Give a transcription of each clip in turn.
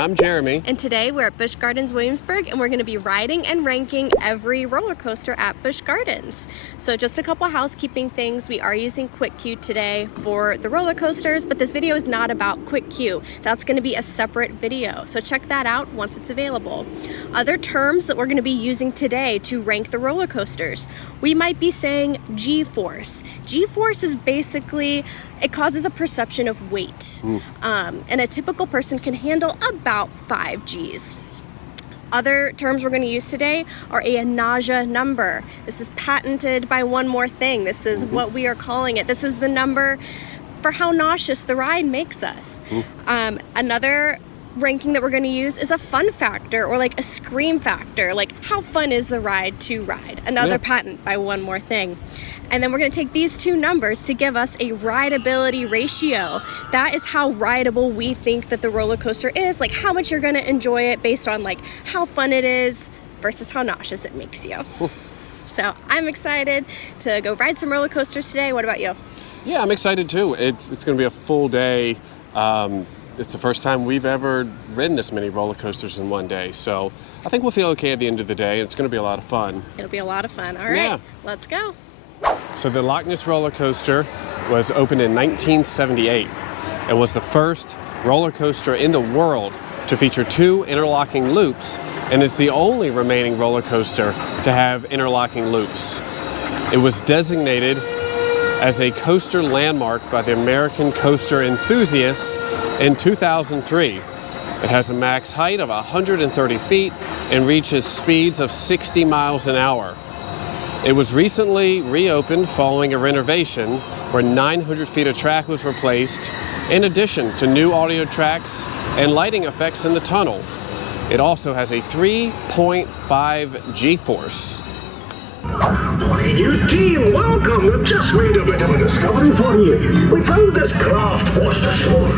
I'm Jeremy. And today we're at Busch Gardens Williamsburg, and we're going to be riding and ranking every roller coaster at Busch Gardens. So just a couple housekeeping things. We are using Quick Queue today for the roller coasters, but this video is not about Quick Queue. That's going to be a separate video. So check that out once it's available. Other terms that we're going to be using today to rank the roller coasters. We might be saying G-force. G-force is basically, it causes a perception of weight. And a typical person can handle about 5 Gs. Other terms we're going to use today are a nausea number. This is patented by One More Thing. This is what we are calling it. This is the number for how nauseous the ride makes us. Another ranking that we're going to use is a fun factor, or like a scream factor, like how fun is the ride to ride. Another patent by One More Thing. And then we're going to take these two numbers to give us a rideability ratio. That is how rideable we think that the roller coaster is, like how much you're going to enjoy it based on like how fun it is versus how nauseous it makes you. So I'm excited to go ride some roller coasters today. What about you? Yeah, I'm excited too. It's going to be a full day. It's the first time we've ever ridden this many roller coasters in one day. So I think we'll feel okay at the end of the day. It's going to be a lot of fun. It'll be a lot of fun. All right, let's go. So the Loch Ness roller coaster was opened in 1978. It was the first roller coaster in the world to feature 2 interlocking loops, and it's the only remaining roller coaster to have interlocking loops. It was designated as a coaster landmark by the American Coaster Enthusiasts in 2003. It has a max height of 130 feet and reaches speeds of 60 miles an hour. It was recently reopened following a renovation where 900 feet of track was replaced, in addition to new audio tracks and lighting effects in the tunnel. It also has a 3.5 G-force. Hey, new team, welcome! We've just made a bit of a discovery for you. We found this craft washed ashore.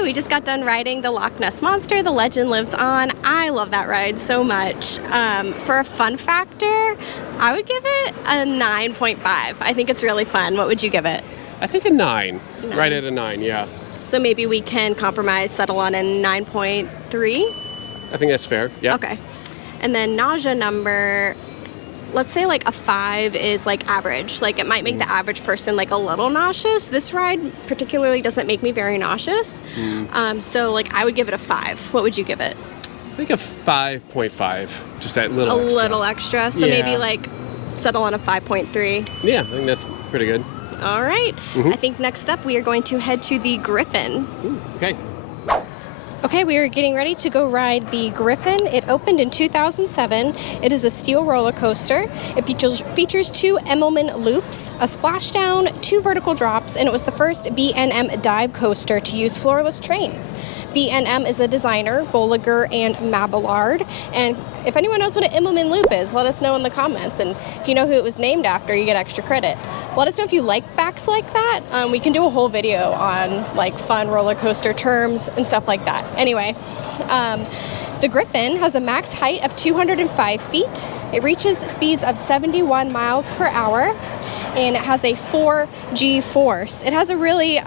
We just got done riding the Loch Ness Monster. The legend lives on. I love that ride so much. For a fun factor, I would give it a 9.5. I think it's really fun. What would you give it? I think a 9. Right at a 9, yeah. So maybe we can compromise, settle on a 9.3? I think that's fair, yeah. Okay. And then nausea number, let's say like a 5 is like average. Like it might make the average person like a little nauseous. This ride particularly doesn't make me very nauseous. So like I would give it a 5. What would you give it? I think a 5.5, just that little extra. Little extra. So maybe like settle on a 5.3. Yeah, I think that's pretty good. All right. I think next up we are going to head to the Griffin. Okay. Okay, we are getting ready to go ride the Griffin. It opened in 2007. It is a steel roller coaster. It features 2 Immelman loops, a splashdown, 2 vertical drops, and it was the first B&M dive coaster to use floorless trains. B&M is the designer, Bolliger and Mabillard. And if anyone knows what an Immelman loop is, let us know in the comments. And if you know who it was named after, you get extra credit. Let us know if you like facts like that. We can do a whole video on like fun roller coaster terms and stuff like that. Anyway, the Griffin has a max height of 205 feet. It reaches speeds of 71 miles per hour, and it has a 4 G-force. It has a really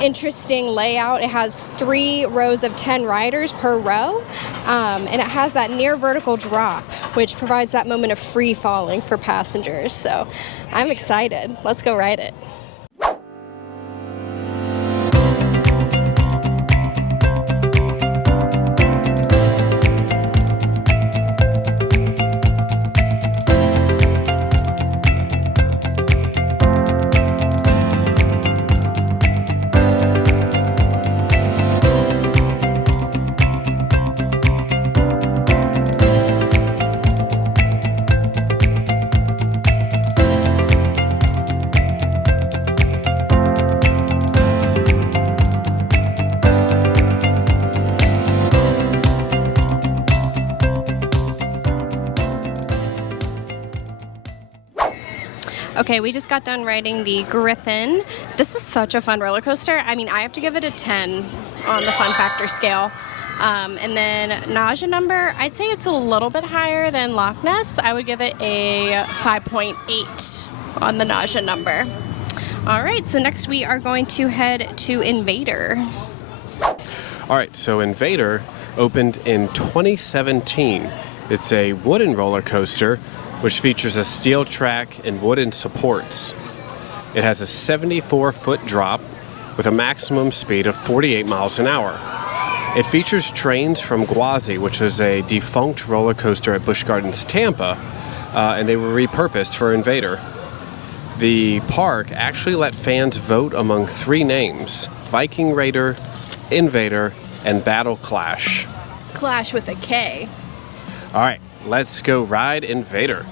interesting layout. It has 3 rows of 10 riders per row, and it has that near vertical drop, which provides that moment of free falling for passengers. So I'm excited. Let's go ride it. Okay, we just got done riding the Griffin. This is such a fun roller coaster. I mean, I have to give it a 10 on the fun factor scale. And then nausea number, I'd say it's a little bit higher than Loch Ness. I would give it a 5.8 on the nausea number. All right, so next we are going to head to Invader. All right, so Invader opened in 2017. It's a wooden roller coaster which features a steel track and wooden supports. It has a 74-foot drop with a maximum speed of 48 miles an hour. It features trains from Gwazi, which is a defunct roller coaster at Busch Gardens, Tampa, and they were repurposed for Invader. The park actually let fans vote among 3 names: Viking Raider, Invader, and Battle Clash. Clash with a K. All right, let's go ride Invader.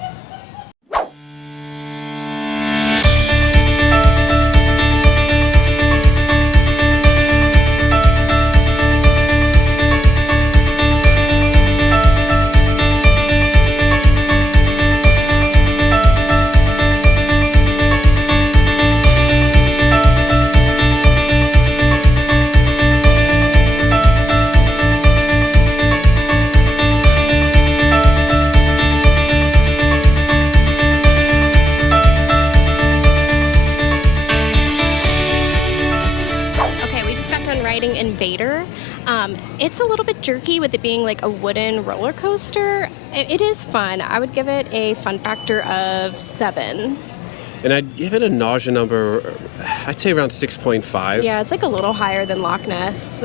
Invader. It's a little bit jerky with it being like a wooden roller coaster. It is fun. I would give it a fun factor of 7. And I'd give it a nausea number, I'd say around 6.5. Yeah, it's like a little higher than Loch Ness,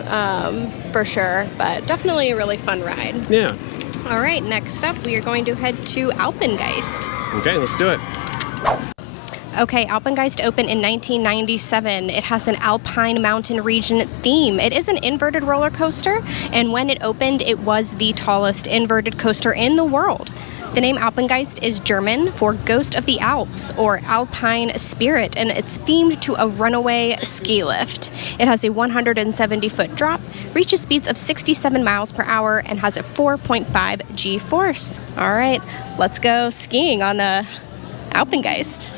for sure, but definitely a really fun ride. Yeah. All right, next up, we are going to head to Alpengeist. Okay, let's do it. Okay, Alpengeist opened in 1997. It has an Alpine mountain region theme. It is an inverted roller coaster, and when it opened, it was the tallest inverted coaster in the world. The name Alpengeist is German for Ghost of the Alps or Alpine Spirit, and it's themed to a runaway ski lift. It has a 170-foot drop, reaches speeds of 67 miles per hour, and has a 4.5 G-force. All right, let's go skiing on the Alpengeist.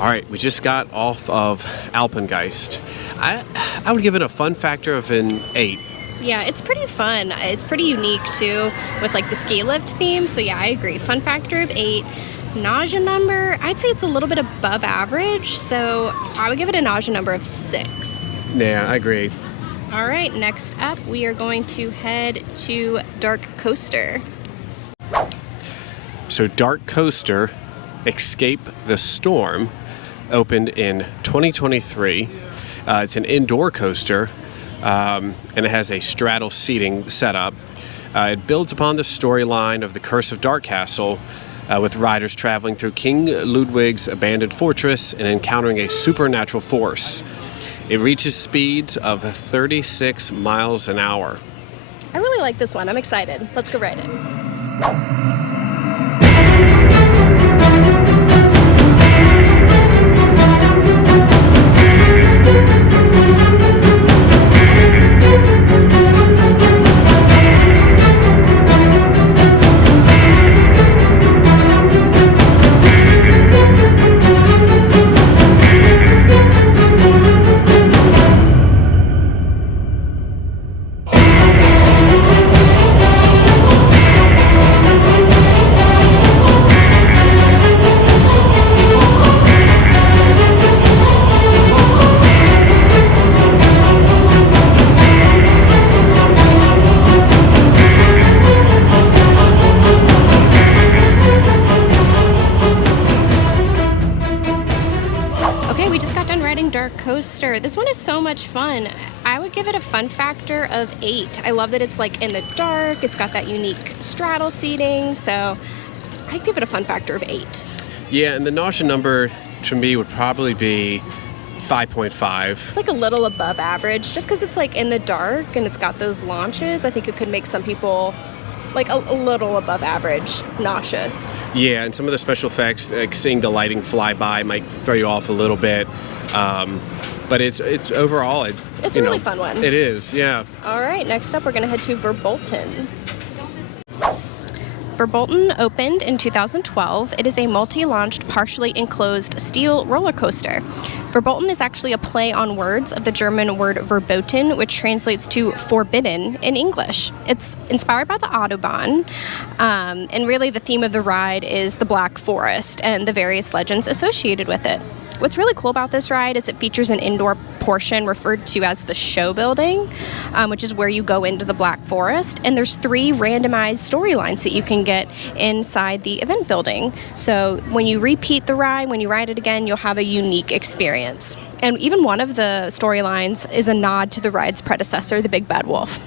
All right, we just got off of Alpengeist. I would give it a fun factor of an 8. Yeah, it's pretty fun. It's pretty unique too with like the ski lift theme. So yeah, I agree. Fun factor of 8. Nausea number, I'd say it's a little bit above average. So I would give it a nausea number of 6. Yeah, I agree. All right, next up, we are going to head to Dark Coaster. So Dark Coaster, Escape the Storm, opened in 2023. It's an indoor coaster, and it has a straddle seating setup. It builds upon the storyline of The Curse of Dark Castle, with riders traveling through King Ludwig's abandoned fortress and encountering a supernatural force. It reaches speeds of 36 miles an hour. I really like this one. I'm excited. Let's go ride it. much fun. I would give it a fun factor of 8. I love that it's like in the dark. It's got that unique straddle seating. So I'd give it a fun factor of 8. Yeah, and the nausea number to me would probably be 5.5. It's like a little above average just because it's like in the dark and it's got those launches. I think it could make some people like a little above average nauseous. Yeah, and some of the special effects, like seeing the lighting fly by, might throw you off a little bit. But it's overall, it's a really fun one. It is, yeah. All right, next up we're going to head to Verbolten. Verbolten opened in 2012. It is a multi-launched, partially enclosed steel roller coaster. Verbolten is actually a play on words of the German word verboten, which translates to forbidden in English. It's inspired by the Autobahn, and really the theme of the ride is the Black Forest and the various legends associated with it. What's really cool about this ride is it features an indoor portion referred to as the show building, which is where you go into the Black Forest. And there's 3 randomized storylines that you can get inside the event building. So when you repeat the ride, when you ride it again, you'll have a unique experience. And even one of the storylines is a nod to the ride's predecessor, the Big Bad Wolf.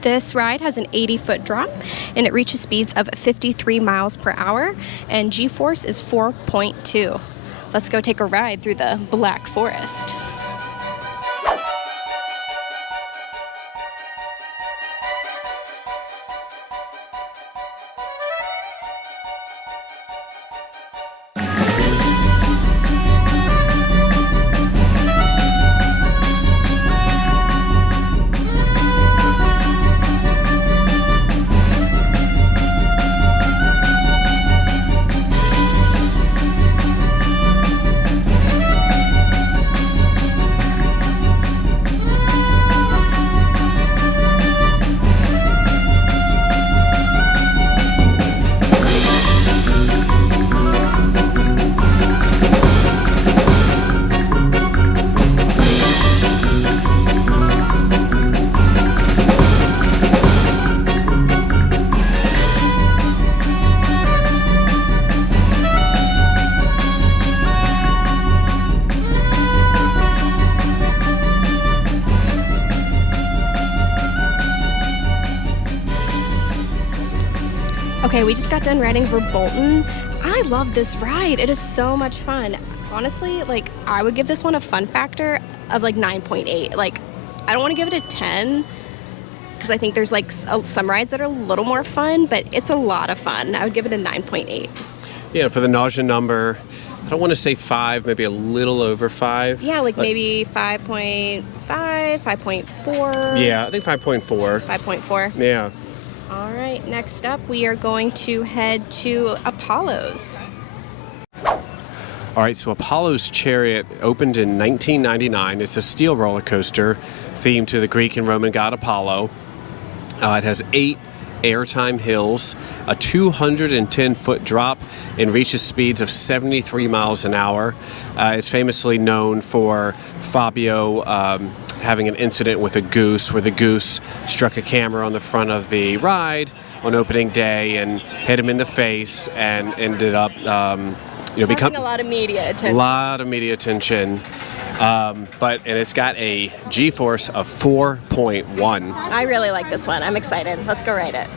This ride has an 80-foot drop, and it reaches speeds of 53 miles per hour, and G-force is 4.2. Let's go take a ride through the Black Forest. Okay, we just got done riding Verbolten. I love this ride. It is so much fun. Honestly, like, I would give this one a fun factor of like 9.8. Like, I don't want to give it a 10 because I think there's like some rides that are a little more fun, but it's a lot of fun. I would give it a 9.8. Yeah, for the nausea number, I don't want to say 5, maybe a little over 5. Yeah, like maybe 5.5, 5.4. Yeah, I think 5.4. 5.4. Yeah. All right, next up we are going to head to Apollo's. All right, so Apollo's Chariot opened in 1999. It's a steel roller coaster themed to the Greek and Roman god Apollo. It has 8 airtime hills, a 210-foot drop, and reaches speeds of 73 miles an hour. It's famously known for Fabio having an incident with a goose, where the goose struck a camera on the front of the ride on opening day and hit him in the face, and ended up Causing a lot of media attention. A lot of media attention. And it's got a G-force of 4.1. I really like this one. I'm excited. Let's go ride it.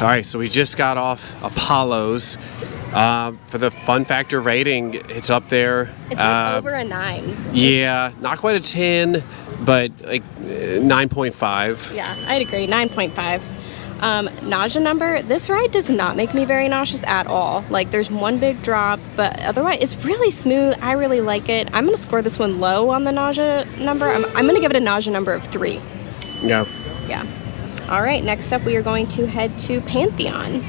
All right, so we just got off Apollo's. For the fun factor rating, it's up there. It's like over a 9. Yeah, not quite a 10, but like 9.5. Yeah, I'd agree. 9.5. Nausea number, this ride does not make me very nauseous at all. Like, there's one big drop, but otherwise it's really smooth. I really like it. I'm gonna score this one low on the nausea number. I'm gonna give it a nausea number of 3. Yeah. Yeah. All right, next up we are going to head to Pantheon.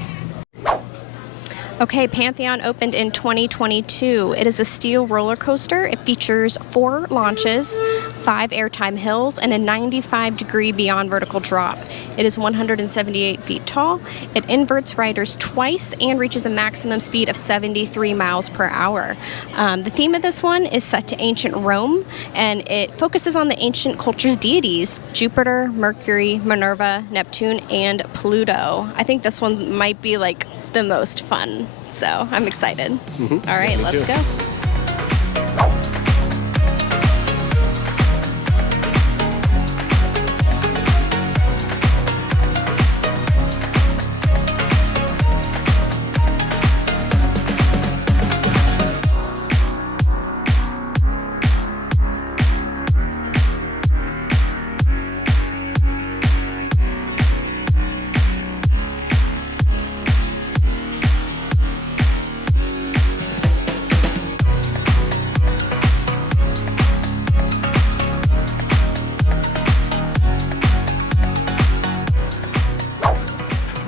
Okay, Pantheon opened in 2022. It is a steel roller coaster. It features 4 launches, 5 airtime hills, and a 95-degree beyond vertical drop. It is 178 feet tall. It inverts riders twice and reaches a maximum speed of 73 miles per hour. The theme of this one is set to ancient Rome, and it focuses on the ancient culture's deities, Jupiter, Mercury, Minerva, Neptune, and Pluto. I think this one might be like the most fun, so I'm excited. All right, Me let's too. go.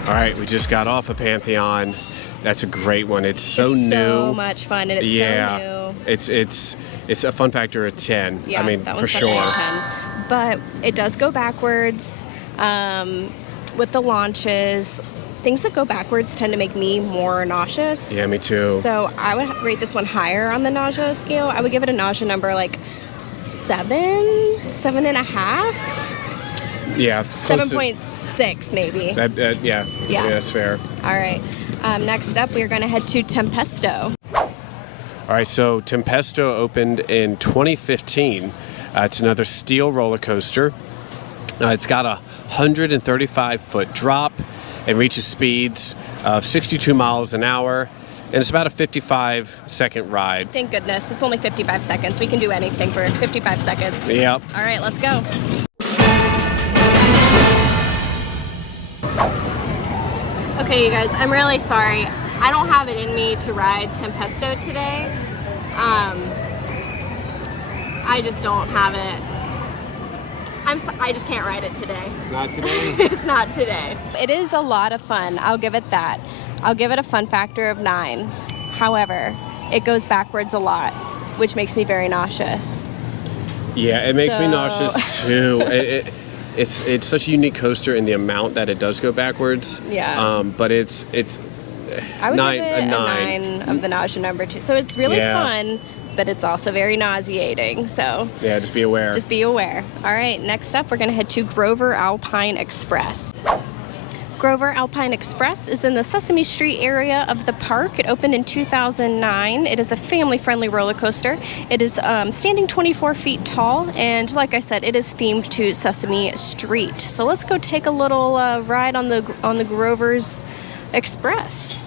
All right, we just got off of Pantheon. That's a great one. It's so It's new. so much fun, and it's Yeah. so new. It's a fun factor of 10. Yeah, I mean, that for one's sure. definitely a 10. But it does go backwards with the launches. Things that go backwards tend to make me more nauseous. Yeah, me too. So I would rate this one higher on the nausea scale. I would give it a nausea number like 7, 7.5, Yeah. close to- 7.6 maybe. Yeah. Yeah. That's fair. All right. Next up, we are going to head to Tempesto. All right, so Tempesto opened in 2015. It's another steel roller coaster. It's got a 135-foot drop and reaches speeds of 62 miles an hour, and it's about a 55-second ride. Thank goodness. It's only 55 seconds. We can do anything for 55 seconds. Yep. All right, let's go. Okay, you guys, I'm really sorry. I don't have it in me to ride Tempesto today. I just don't have it. I just can't ride it today. It's not today. It's not today. It is a lot of fun. I'll give it that. I'll give it a fun factor of 9. However, it goes backwards a lot, which makes me very nauseous. Yeah, it makes me So- nauseous too. It's such a unique coaster in the amount that it does go backwards. Yeah. But it's I would nine, give it a a 9. 9 of the nausea number 2. So it's really Yeah. fun, but it's also very nauseating. So Yeah, just be aware. just be aware. All right, next up, we're going to head to Grover Alpine Express. Grover Alpine Express is in the Sesame Street area of the park. It opened in 2009. It is a family-friendly roller coaster. It is standing 24 feet tall, and like I said, it is themed to Sesame Street. So let's go take a little ride on the Grover's Express.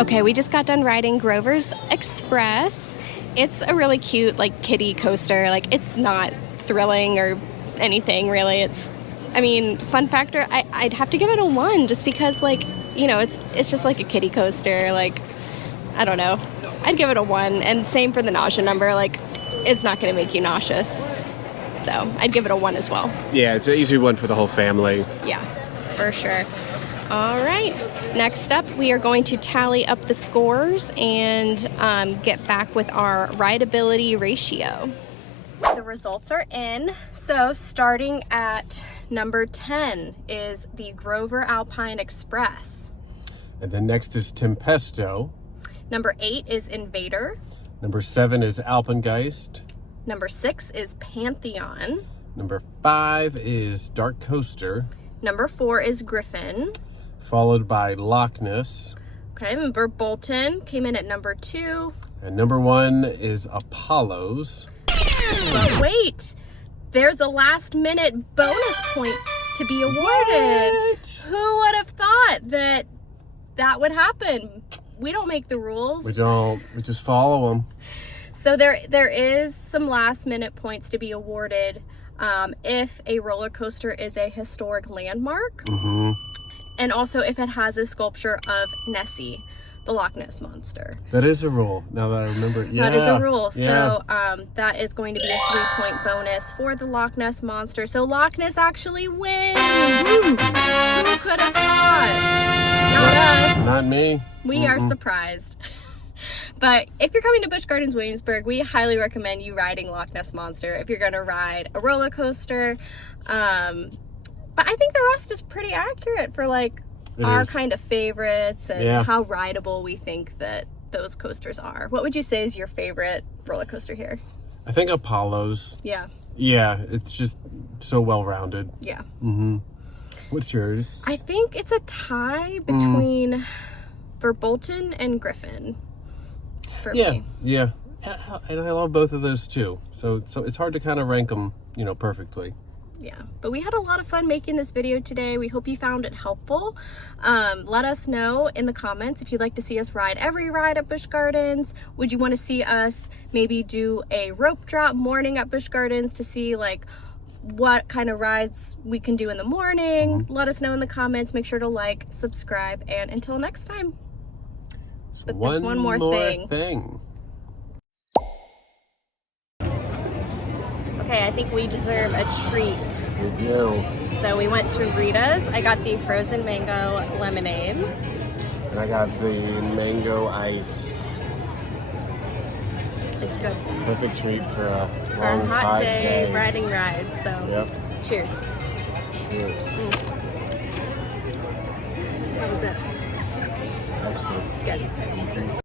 Okay, we just got done riding Grover's Express. It's a really cute, like, kiddie coaster. Like, it's not thrilling or anything, really. Fun factor, I'd have to give it a 1 just because, like, you know, it's just like a kiddie coaster. Like, I don't know. I'd give it a 1, and same for the nausea number. Like, it's not going to make you nauseous. So I'd give it a 1 as well. Yeah, it's an easy one for the whole family. Yeah, for sure. All right, next up, we are going to tally up the scores and get back with our rideability ratio. The results are in. So starting at number 10 is the Grover Alpine Express. And then next is Tempesto. Number 8 is Invader. Number 7 is Alpine. Number 6 is Pantheon. Number 5 is Dark Coaster. Number 4 is Griffin. Followed by Loch Ness. Okay, and Verbolten came in at number 2. And number 1 is Apollo's. But wait, there's a last minute bonus point to be awarded. What? Who would have thought that that would happen? We don't make the rules. We don't. We just follow them. So there is some last minute points to be awarded if a roller coaster is a historic landmark. Mm-hmm. And also if it has a sculpture of Nessie, the Loch Ness monster. That is a rule, now that I remember. Yeah. That is a rule. Yeah. So that is going to be a 3-point bonus for the Loch Ness monster. So Loch Ness actually wins. Woo! Who could have thought? Not us. Not me. We are surprised. But if you're coming to Busch Gardens Williamsburg, we highly recommend you riding Loch Ness Monster if you're going to ride a roller coaster. But I think the rest is pretty accurate for like our kind of favorites and how rideable we think that those coasters are. What would you say is your favorite roller coaster here? I think Apollo's. Yeah. Yeah, it's just so well-rounded. Yeah. Mm-hmm. What's yours? I think it's a tie between Verbolten and Griffin. For me. Yeah. And I love both of those too. So it's hard to kind of rank them, perfectly. Yeah, but we had a lot of fun making this video today. We hope you found it helpful. Let us know in the comments if you'd like to see us ride every ride at Busch Gardens. Would you want to see us maybe do a rope drop morning at Busch Gardens to see like what kind of rides we can do in the morning? Let us know in the comments. Make sure to like, subscribe, and until next time. But there's one more thing. Okay, I think we deserve a treat. We do. So we went to Rita's. I got the frozen mango lemonade. And I got the mango ice. It's good. Perfect treat for a For a long, hot day riding rides. So cheers. Cheers. How was it? Excellent. Good.